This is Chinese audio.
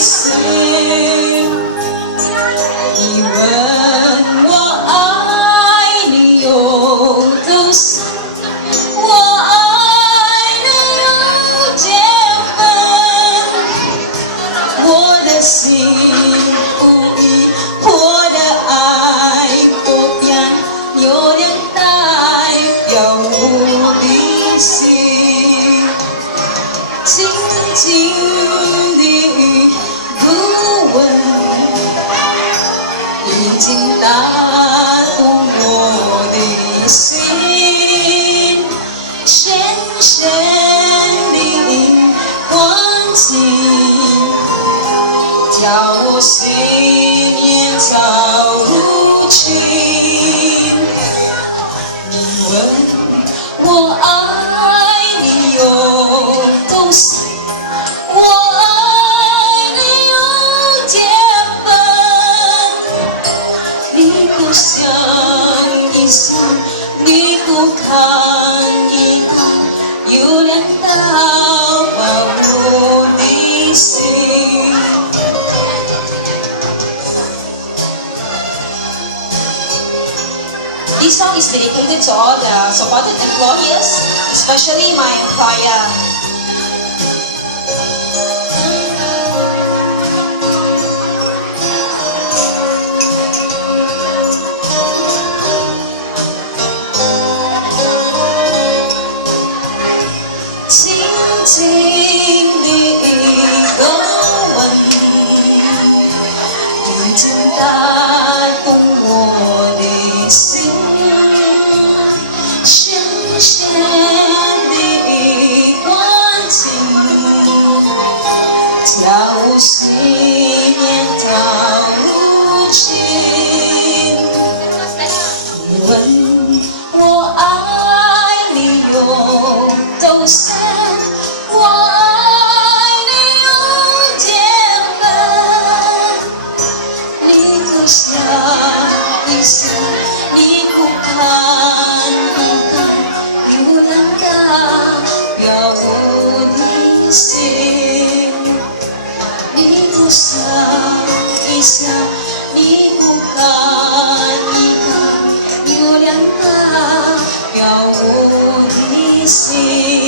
心。你问我爱你有多深，我爱你有几分？我的心不移，我的爱不变，有点代表我的心，静静地不问，已经打动我的心，深深的关心，叫我心也早如情。你问我爱你有多深，我爱你有几分？你不想一想，你不看一看，有两道把我的心。This song is dedicated to all the supported employees, especially my employer. 静静的一个吻，已经打动我的心，深深的关心，叫我心也早如情。你问我爱你有多深，我爱你有几分？你可想一想，你可看一看，有两代表我的心。你可想一想，你可看一看，有两代表我的心。